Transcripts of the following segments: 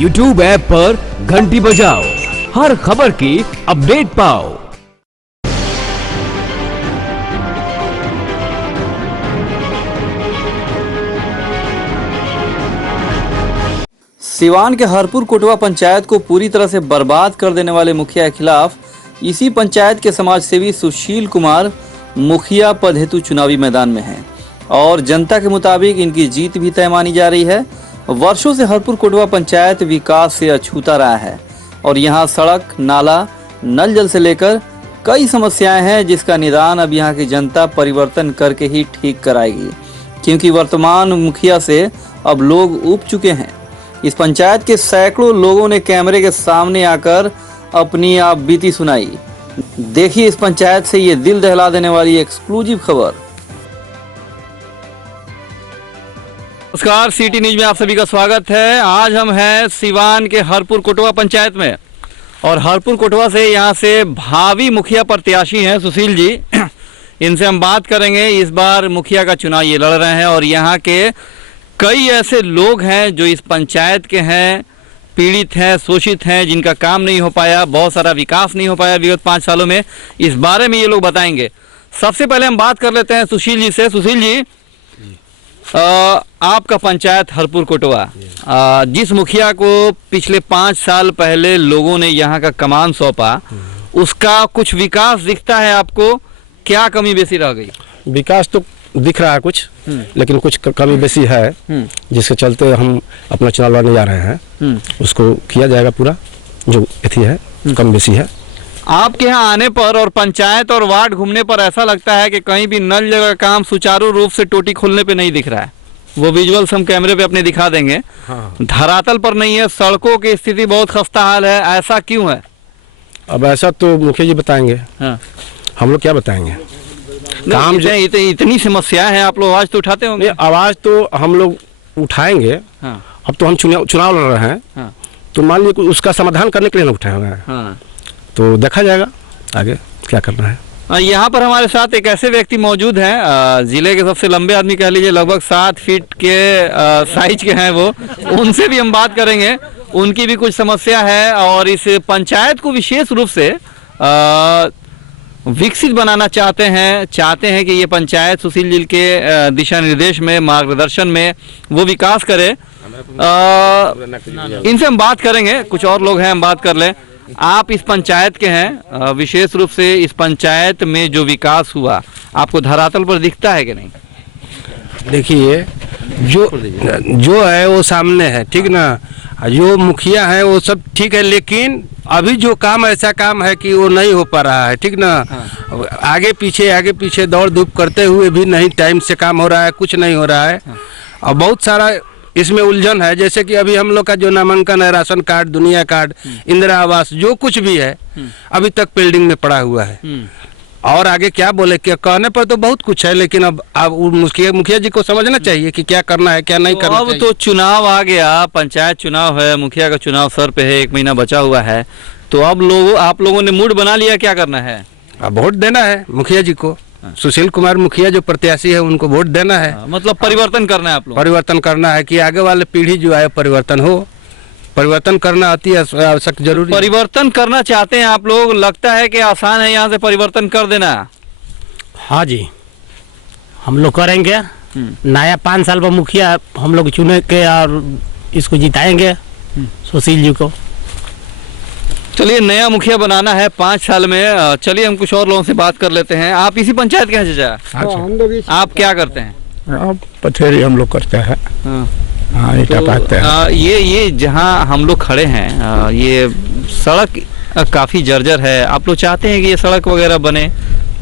YouTube app पर घंटी बजाओ, हर खबर की अपडेट पाओ। सिवान के हरपुर कोटवा पंचायत को पूरी तरह से बर्बाद कर देने वाले मुखिया के खिलाफ इसी पंचायत के समाजसेवी सुशील कुमार मुखिया पद हेतु चुनावी मैदान में हैं और जनता के मुताबिक इनकी जीत भी तय मानी जा रही है। वर्षों से हरपुर कोटवा पंचायत विकास से अछूता रहा है और यहाँ सड़क, नाला, नल जल से लेकर कई समस्याएं हैं जिसका निदान अब यहाँ की जनता परिवर्तन करके ही ठीक कराएगी, क्योंकि वर्तमान मुखिया से अब लोग ऊब चुके हैं। इस पंचायत के सैकड़ों लोगों ने कैमरे के सामने आकर अपनी आप बीती सुनाई। देखिए इस पंचायत से ये दिल दहला देने वाली एक्सक्लूसिव खबर। नमस्कार, सिटी न्यूज में आप सभी का स्वागत है। आज हम हैं सिवान के हरपुर कोटवा पंचायत में और हरपुर कोटवा से यहाँ से भावी मुखिया प्रत्याशी हैं सुशील जी। इनसे हम बात करेंगे। इस बार मुखिया का चुनाव ये लड़ रहे हैं और यहाँ के कई ऐसे लोग हैं जो इस पंचायत के हैं, पीड़ित हैं, शोषित हैं, जिनका काम नहीं हो पाया, बहुत सारा विकास नहीं हो पाया विगत 5 सालों में। इस बारे में ये लोग बताएंगे। सबसे पहले हम बात कर लेते हैं सुशील जी से। सुशील जी, आपका पंचायत हरपुर कोटवा, जिस मुखिया को पिछले 5 साल पहले लोगों ने यहाँ का कमान सौंपा, उसका कुछ विकास दिखता है आपको? क्या कमी बेसी रह गई? विकास तो दिख रहा है कुछ, लेकिन कुछ कमी बेसी है, जिसके चलते हम अपना चुनाव लड़ने जा रहे हैं। उसको किया जाएगा पूरा, जो एथी है कम बेसी है। आपके यहाँ आने पर और पंचायत और वार्ड घूमने पर ऐसा लगता है कि कहीं भी नल जल का काम सुचारू रूप से टोटी खोलने पे नहीं दिख रहा है। वो विजुअल्स हम कैमरे पे अपने दिखा देंगे। धरातल पर नहीं है, सड़कों की स्थिति बहुत खस्ता हाल है। ऐसा क्यों है? अब ऐसा तो मुखिया जी बताएंगे। हम लोग क्या बताएंगे? काम जो इतनी समस्याएं हैं, आप लोग आवाज तो उठाते होंगे। आवाज तो हम लोग उठाएंगे। अब तो हम चुनाव लड़ रहे हैं, तो मान लीजिए उसका समाधान करने के लिए ना उठाए हुए हैं, तो देखा जाएगा आगे क्या करना है। यहाँ पर हमारे साथ एक ऐसे व्यक्ति मौजूद हैं, जिले के सबसे लंबे आदमी कह लीजिए, लगभग 7 फीट के साइज के हैं वो। उनसे भी हम बात करेंगे। उनकी भी कुछ समस्या है और इस पंचायत को विशेष रूप से विकसित बनाना चाहते हैं कि ये पंचायत सुशील जी के दिशा निर्देश में, मार्गदर्शन में वो विकास करे। इनसे हम बात करेंगे। कुछ और लोग हैं, हम बात कर लें। आप इस पंचायत के हैं, विशेष रूप से इस पंचायत में जो विकास हुआ आपको धरातल पर दिखता है कि नहीं? देखिए, जो है वो सामने है, ठीक ना। जो मुखिया है वो सब ठीक है, लेकिन अभी जो काम ऐसा काम है कि वो नहीं हो पा रहा है, ठीक ना। आगे पीछे दौड़ धूप करते हुए भी नहीं टाइम से काम हो रहा है, कुछ नहीं हो रहा है। और बहुत सारा इसमें उलझन है, जैसे कि अभी हम लोग का जो नामांकन है, राशन कार्ड, दुनिया कार्ड, इंदिरा आवास, जो कुछ भी है अभी तक पेंडिंग में पड़ा हुआ है। और आगे क्या बोले, क्या कहने पर तो बहुत कुछ है, लेकिन अब मुखिया जी को समझना चाहिए कि क्या करना है, क्या नहीं करना चाहिए। अब तो चुनाव आ गया, पंचायत चुनाव है, मुखिया का चुनाव सर पे है, 1 महीना बचा हुआ है, तो अब आप लोगों ने मूड बना लिया, क्या करना है? अब वोट देना है मुखिया जी को। सुशील कुमार मुखिया जो प्रत्याशी है उनको वोट देना है। मतलब परिवर्तन करना है आप लोग? परिवर्तन करना है कि आगे वाले पीढ़ी जो है परिवर्तन हो। परिवर्तन करना अति आवश्यक जरूरी। परिवर्तन करना चाहते हैं आप लोग, लगता है कि आसान है यहाँ से परिवर्तन कर देना? हाँ जी, हम लोग करेंगे। नया 5 साल पर मुखिया हम लोग चुने के और इसको जिताएंगे सुशील जी को। चलिए, नया मुखिया बनाना है 5 साल में। चलिए हम कुछ और लोगों से बात कर लेते हैं। आप इसी पंचायत के हैं चाचा? आप क्या करते हैं? पथेरी हम लोग करते हैं। ये जहाँ हम लोग खड़े हैं, ये सड़क काफी जर्जर है। आप लोग चाहते हैं कि ये सड़क वगैरह बने?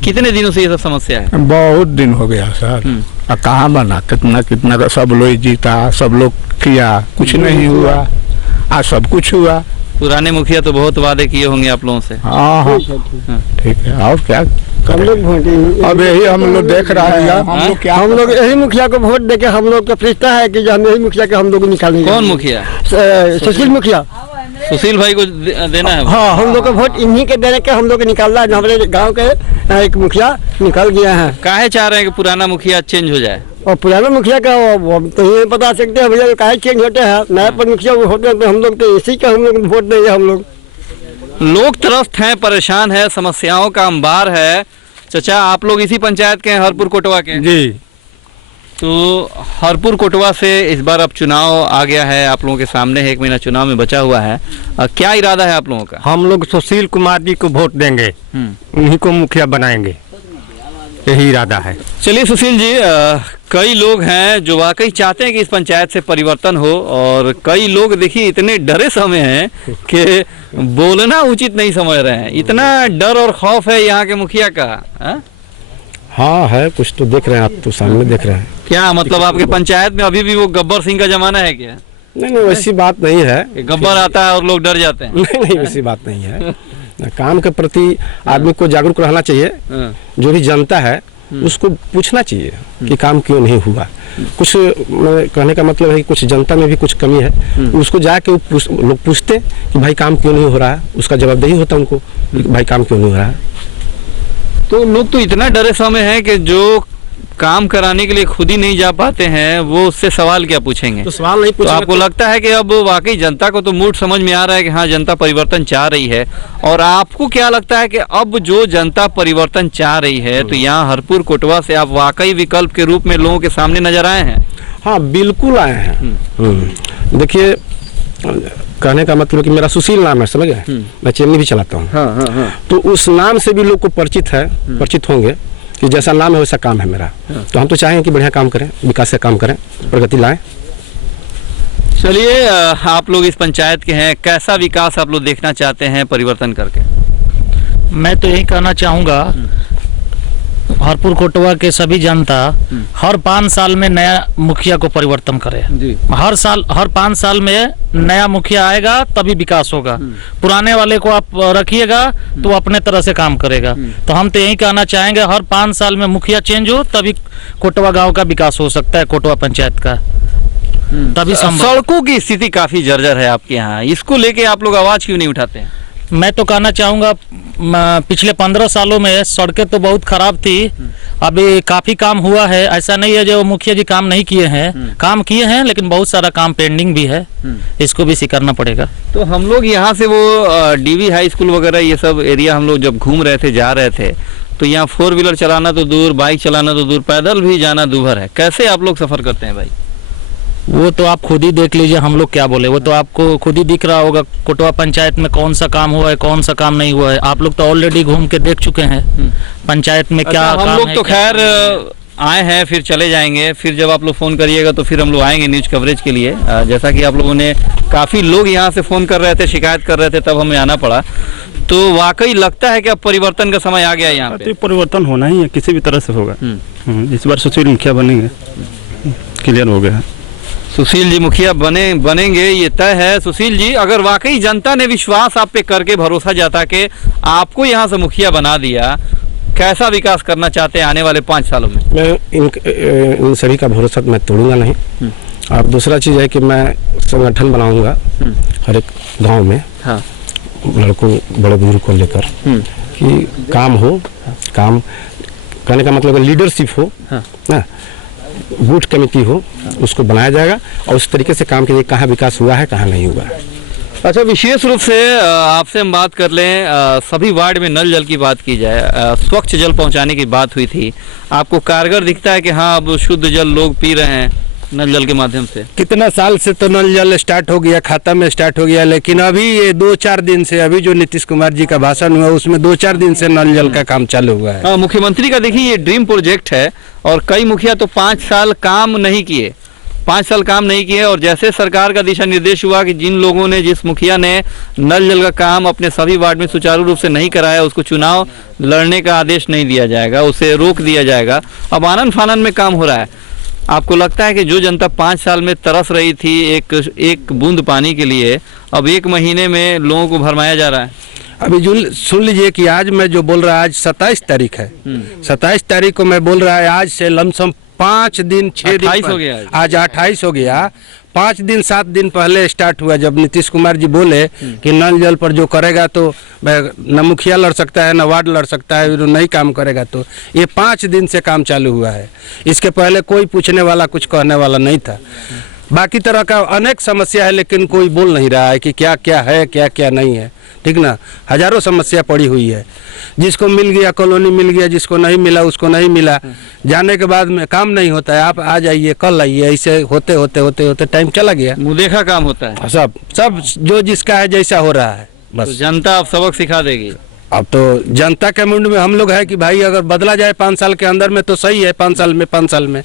कितने दिनों से ये सब समस्या है? बहुत दिन हो गया सर। कहाँ बना? कितना का सब लोग जीता, सब लोग किया, कुछ नहीं हुआ। आज सब कुछ हुआ। पुराने मुखिया तो बहुत वादे किए होंगे आप लोगों से। हाँ, ठीक है। और क्या हम लोग अब यही हम लोग देख रहे हैं। हम लोग यही मुखिया को वोट देके हम लोग का फरिश्ता है कि हम यही मुखिया के हम लोग निकालेंगे। कौन मुखिया? सुशील मुखिया। सुशील भाई को देना है? हाँ, हम लोग का वोट इन्हीं के देने के हम लोग निकालना है। हमारे गांव के एक मुखिया निकल गया है। काहे चाह रहे हैं कि पुराना मुखिया चेंज हो जाए? और पुराना मुखिया का वो तो ये बता सकते हैं भैया काहे चेंज होते हैं, नया पर मुखिया होते हैं तो हम लोग तो इसी का हम लोग वोट देंगे। हम लोग त्रस्त हैं, परेशान है, समस्याओं का अंबार है। चाचा आप लोग इसी पंचायत के हैं, हरपुर कोटवा के? जी। तो हरपुर कोटवा से इस बार अब चुनाव आ गया है, आप लोगों के सामने है, 1 महीना चुनाव में बचा हुआ है। क्या इरादा है आप लोगों का? हम लोग सुशील कुमार जी को वोट देंगे, उन्हीं को मुखिया बनाएंगे, यही इरादा है। चलिए सुशील जी, कई लोग हैं जो वाकई चाहते हैं कि इस पंचायत से परिवर्तन हो, और कई लोग देखिए इतने डरे समय हैं कि बोलना उचित नहीं समझ रहे हैं। इतना डर और खौफ है यहाँ के मुखिया का। हाँ है, कुछ तो देख रहे हैं, आप तो सामने देख रहे हैं। क्या मतलब आपके पंचायत में अभी भी वो गब्बर सिंह का जमाना है क्या? नहीं वैसी बात नहीं है। गब्बर आता है और लोग डर जाते हैं? नहीं वैसी बात नहीं है। काम के प्रति आदमी को जागरूक रहना चाहिए। जो भी जनता है उसको पूछना चाहिए कि काम क्यों नहीं हुआ। कुछ कहने का मतलब है कि कुछ जनता में भी कुछ कमी है, उसको जाके लोग पूछते कि भाई काम क्यों नहीं हो रहा है, उसका जवाबदेही होता है उनको कि भाई काम क्यों नहीं हो रहा है। तो लोग तो इतना डरे समय है कि जो काम कराने के लिए खुद ही नहीं जा पाते हैं, वो उससे सवाल क्या पूछेंगे? तो सवाल नहीं तो आपको लगता है कि अब वाकई जनता को तो मूड समझ में आ रहा है कि हाँ जनता परिवर्तन चाह रही है, और आपको क्या लगता है कि अब जो जनता परिवर्तन चाह रही है तो यहाँ हरपुर कोटवा से आप वाकई विकल्प के रूप में लोगों के सामने नजर आए हैं? हाँ बिल्कुल आए हैं। देखिए कहने का मतलब कि मेरा सुशील नाम है, समझ गए? मैं चेमनी भी चलाता हूँ। तो उस नाम से भी लोग को परिचित होंगे कि जैसा नाम है वैसा काम है मेरा। तो हम तो चाहेंगे कि बढ़िया काम करें, विकास का काम करें, प्रगति लाएं। चलिए, आप लोग इस पंचायत के हैं, कैसा विकास आप लोग देखना चाहते हैं परिवर्तन करके? मैं तो यही कहना चाहूँगा, हरपुर कोटवा के सभी जनता हर 5 साल में नया मुखिया को परिवर्तन करे। हर 5 साल में नया मुखिया आएगा तभी विकास होगा। पुराने वाले को आप रखिएगा तो अपने तरह से काम करेगा। तो हम तो यही कहना चाहेंगे, हर 5 साल में मुखिया चेंज हो तभी कोटवा गांव का विकास हो सकता है, कोटवा पंचायत का तभी संभव। सड़कों की स्थिति काफी जर्जर है आपके यहाँ, इसको लेके आप लोग आवाज क्यों नहीं उठाते हैं? मैं तो कहना चाहूँगा, पिछले 15 सालों में सड़कें तो बहुत खराब थी, अभी काफ़ी काम हुआ है। ऐसा नहीं है जो मुखिया जी काम नहीं किए हैं, काम किए हैं, लेकिन बहुत सारा काम पेंडिंग भी है, इसको भी स्वीकारना पड़ेगा। तो हम लोग यहाँ से वो डीवी हाई स्कूल वगैरह ये सब एरिया हम लोग जब घूम रहे थे, जा रहे थे, तो यहाँ 4 व्हीलर चलाना तो दूर, बाइक चलाना तो दूर, पैदल भी जाना दूभर है। कैसे आप लोग सफ़र करते हैं भाई? वो तो आप खुद ही देख लीजिए, हम लोग क्या बोले, वो तो आपको खुद ही दिख रहा होगा कोटवा पंचायत में कौन सा काम हुआ है, कौन सा काम नहीं हुआ है। आप लोग तो ऑलरेडी घूम के देख चुके हैं पंचायत में क्या काम है। हम लोग तो खैर आए हैं, फिर चले जाएंगे, फिर जब आप लोग फ़ोन करिएगा तो फिर हम लोग आएंगे न्यूज़ कवरेज के लिए। जैसा कि आप लोगों ने, काफ़ी लोग यहाँ से फ़ोन कर रहे थे, शिकायत कर रहे थे, तब हमें आना पड़ा। तो वाकई लगता है कि अब परिवर्तन का समय आ गया यहाँ पे। परिवर्तन होना ही है, किसी भी तरह से होगा। इस बार सुशील मुखिया बनेंगे, क्लियर हो गया है। सुशील जी मुखिया बनेंगे ये तय है। सुशील जी, अगर वाकई जनता ने विश्वास आप पे करके भरोसा जता के आपको यहाँ से मुखिया बना दिया, कैसा विकास करना चाहते हैं आने वाले 5 सालों में? मैं इन सभी का भरोसा मैं तोड़ूंगा नहीं। और दूसरा चीज़ है कि मैं संगठन बनाऊंगा हर एक गांव में, लड़कों बड़े बुजुर्ग को लेकर, कि काम हो, काम करने का मतलब लीडरशिप हो ना, बूथ कमेटी हो, उसको बनाया जाएगा और उस तरीके से काम कीजिए, कहाँ विकास हुआ है कहाँ नहीं हुआ है। अच्छा, विशेष रूप से आपसे हम बात कर लें, सभी वार्ड में नल जल की बात की जाए, स्वच्छ जल पहुंचाने की बात हुई थी, आपको कारगर दिखता है कि हाँ अब शुद्ध जल लोग पी रहे हैं नल जल के माध्यम से? कितना साल से तो नल जल स्टार्ट हो गया, खाता में स्टार्ट हो गया, लेकिन अभी ये 2-4 दिन से, अभी जो नीतीश कुमार जी का भाषण हुआ उसमें 2-4 दिन से नल जल का काम चालू हुआ है। मुख्यमंत्री का देखिए ये ड्रीम प्रोजेक्ट है, और कई मुखिया तो 5 साल काम नहीं किए, 5 साल काम नहीं किए, और जैसे सरकार का दिशा निर्देश हुआ कि जिन लोगों ने, जिस मुखिया ने नल जल का काम अपने सभी वार्ड में सुचारू रूप से नहीं कराया, उसको चुनाव लड़ने का आदेश नहीं दिया जाएगा, उसे रोक दिया जाएगा। अब आनन फानन में काम हो रहा है। आपको लगता है कि जो जनता 5 साल में तरस रही थी एक बूंद पानी के लिए, अब 1 महीने में लोगों को भरमाया जा रहा है? अभी जो सुन लीजिए कि आज मैं जो बोल रहा, आज 27 तारीख है, 27 तारीख को मैं बोल रहा है, आज से लमसम 5 दिन 6 दिन 28 हो गया आज 28 हो गया। 5 दिन 7 दिन पहले स्टार्ट हुआ जब नीतीश कुमार जी बोले कि नल जल पर जो करेगा तो न मुखिया लड़ सकता है न वार्ड लड़ सकता है, नहीं काम करेगा। तो ये 5 दिन से काम चालू हुआ है। इसके पहले कोई पूछने वाला कुछ कहने वाला नहीं था। बाकी तरह का अनेक समस्या है लेकिन कोई बोल नहीं रहा है कि क्या क्या है क्या क्या नहीं है। ठीक ना, हजारों समस्या पड़ी हुई है। जिसको मिल गया कॉलोनी मिल गया, जिसको नहीं मिला उसको नहीं मिला। जाने के बाद में काम नहीं होता है। आप आ जाइए कल आइए, ऐसे होते होते होते होते टाइम चला गया। मुँह देखा काम होता है। सब जो जिसका है जैसा हो रहा है तो बस। जनता अब सबक सिखा देगी। अब तो जनता के मुंड में हम लोग है कि भाई अगर बदला जाए 5 साल के अंदर में तो सही है। 5 साल में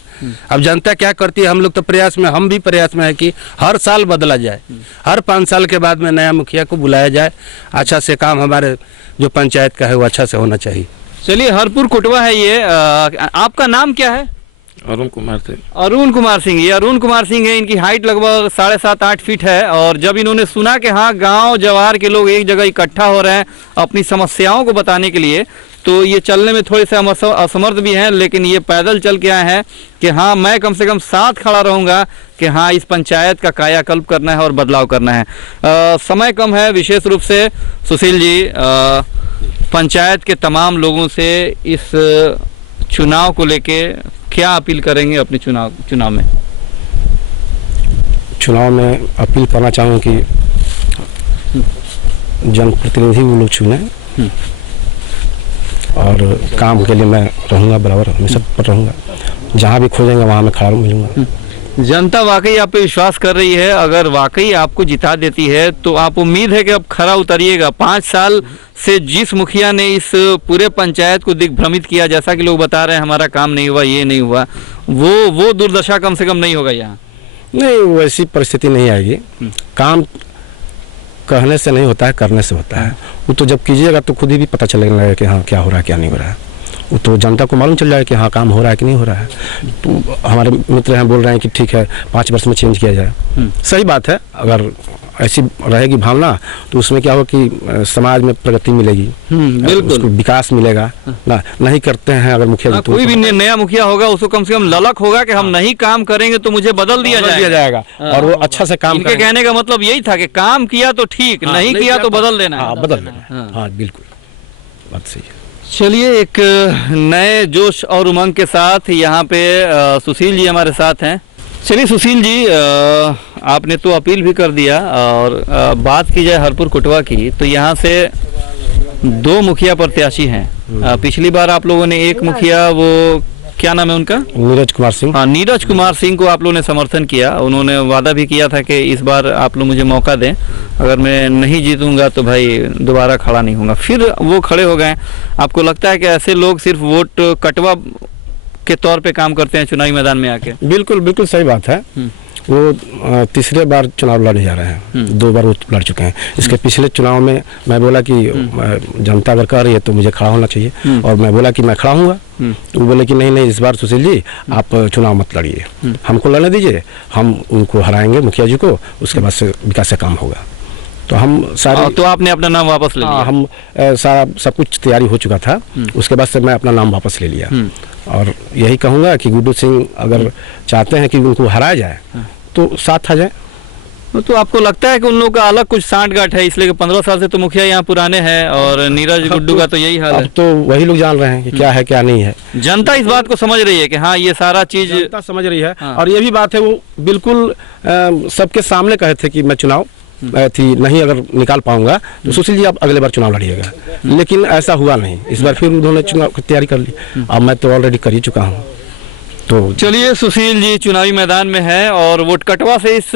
अब जनता क्या करती है, हम लोग तो प्रयास में, हम भी प्रयास में है कि हर साल बदला जाए। हर 5 साल के बाद में नया मुखिया को बुलाया जाए। अच्छा से काम हमारे जो पंचायत का है वो अच्छा से होना चाहिए। चलिए, हरपुर कोटवा है ये। आपका नाम क्या है? अरुण कुमार सिंह। अरुण कुमार सिंह। ये अरुण कुमार सिंह है। इनकी हाइट लगभग 7.5-8 फीट है। और जब इन्होंने सुना कि हाँ गांव जवार के लोग एक जगह इकट्ठा हो रहे हैं अपनी समस्याओं को बताने के लिए, तो ये चलने में थोड़े से असमर्थ भी हैं, लेकिन ये पैदल चल के आए हैं कि हाँ मैं कम से कम साथ खड़ा रहूँगा कि हाँ इस पंचायत का कायाकल्प करना है और बदलाव करना है। समय कम है। विशेष रूप से सुशील जी पंचायत के तमाम लोगों से इस चुनाव को लेके क्या अपील करेंगे अपने चुनाव में? चुनाव में अपील करना चाहूँ कि जनप्रतिनिधि वो लोग चुने और काम के लिए मैं रहूँगा, बराबर हमेशा पर रहूँगा। जहाँ भी खोजेंगे वहाँ मैं खड़ा मिलूँगा। जनता वाकई आप पे विश्वास कर रही है। अगर वाकई आपको जिता देती है तो आप उम्मीद है कि अब खरा उतरिएगा। 5 साल से जिस मुखिया ने इस पूरे पंचायत को दिग्भ्रमित किया, जैसा कि लोग बता रहे हैं हमारा काम नहीं हुआ, ये नहीं हुआ, वो दुर्दशा कम से कम नहीं होगा यहाँ। नहीं, वैसी परिस्थिति नहीं आएगी। काम कहने से नहीं होता है, करने से होता है। वो तो जब कीजिएगा तो खुद ही भी पता चलने लगेगा कि हाँ क्या हो रहा है क्या नहीं हो रहा है। वो तो जनता को मालूम चल जाएगा कि हाँ काम हो रहा है कि नहीं हो रहा है। तो हमारे मित्र हैं बोल रहे हैं कि ठीक है 5 वर्ष में चेंज किया जाए। सही बात है। अगर ऐसी रहेगी भावना तो उसमें क्या हो कि समाज में प्रगति मिलेगी, बिल्कुल विकास मिलेगा ना। नहीं करते हैं अगर मुखिया कोई भी नया मुखिया होगा उसको कम से कम ललक होगा कि हम नहीं काम करेंगे तो मुझे बदल दिया जाएगा और वो अच्छा से काम करेंगे। कहने का मतलब यही था कि काम किया तो ठीक, नहीं किया तो बदल देना। हाँ बदल देना। हाँ बिल्कुल बात सही है। चलिए, एक नए जोश और उमंग के साथ यहाँ पे सुशील जी हमारे साथ हैं। चलिए सुशील जी, आपने तो अपील भी कर दिया और बात की जाए हरपुर कोटवा की तो यहाँ से 2 मुखिया प्रत्याशी हैं। पिछली बार आप लोगों ने एक मुखिया, वो क्या नाम है उनका? नीरज कुमार सिंह। हाँ, नीरज कुमार सिंह को आप लोगों ने समर्थन किया। उन्होंने वादा भी किया था कि इस बार आप लोग मुझे मौका दें, अगर मैं नहीं जीतूंगा तो भाई दोबारा खड़ा नहीं होऊंगा। फिर वो खड़े हो गए। आपको लगता है कि ऐसे लोग सिर्फ वोट कटवा के तौर पे काम करते हैं चुनावी मैदान में आके? बिल्कुल बिल्कुल सही बात है। वो तीसरे बार चुनाव लड़ने जा रहे हैं। 2 बार वो लड़ चुके हैं। इसके पिछले चुनाव में मैं बोला कि जनता अगर कह रही है तो मुझे खड़ा होना चाहिए और मैं बोला कि मैं खड़ा हूँगा। तो वो बोले कि नहीं इस बार सुशील जी आप चुनाव मत लड़िए, हमको लड़ने दीजिए, हम उनको हराएंगे मुखिया जी को, उसके बाद से विकास से काम होगा। तो हम सारे तो आपने अपना नाम वापस ले लिया? हम सारा सब कुछ तैयारी हो चुका था। उसके बाद से मैं अपना नाम वापस ले लिया और यही कहूँगा कि गुड्डू सिंह अगर चाहते हैं कि उनको हराया जाए तो साथ आ जाए। तो आपको लगता है कि उन लोगों का अलग कुछ सांठ-गांठ है, इसलिए 15 साल से तो मुखिया यहाँ पुराने हैं और नीरज गुड्डू का तो यही हाल है? अब तो वही लोग जान रहे हैं कि क्या है क्या नहीं है। जनता इस बात को समझ रही है कि हाँ ये सारा चीज जनता समझ रही है। और ये भी बात है वो बिल्कुल सबके सामने कहे थे कि मैं चुनाव थी नहीं अगर निकाल पाऊंगा तो सुशील जी आप अगले बार चुनाव लड़िएगा, लेकिन ऐसा हुआ नहीं। इस बार फिर उन्होंने चुनाव की तैयारी कर ली। अब मैं तो ऑलरेडी कर ही चुका हूँ। तो चलिए, सुशील जी चुनावी मैदान में है और वोट कटवा से इस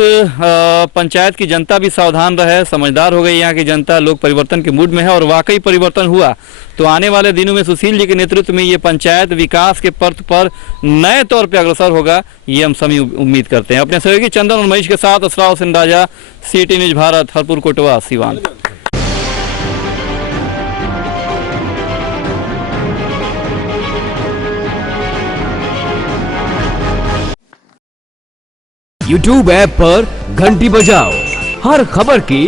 पंचायत की जनता भी सावधान रहे, समझदार हो गई। यहाँ की जनता लोग परिवर्तन के मूड में है और वाकई परिवर्तन हुआ तो आने वाले दिनों में सुशील जी के नेतृत्व में ये पंचायत विकास के पथ पर नए तौर पर अग्रसर होगा, ये हम सभी उम्मीद करते हैं। अपने सहयोगी चंदन और महेश के साथ Asra Hussain Raja, city news Bharat, Harpur Kotwa, Siwan. YouTube app पर घंटी बजाओ, हर खबर की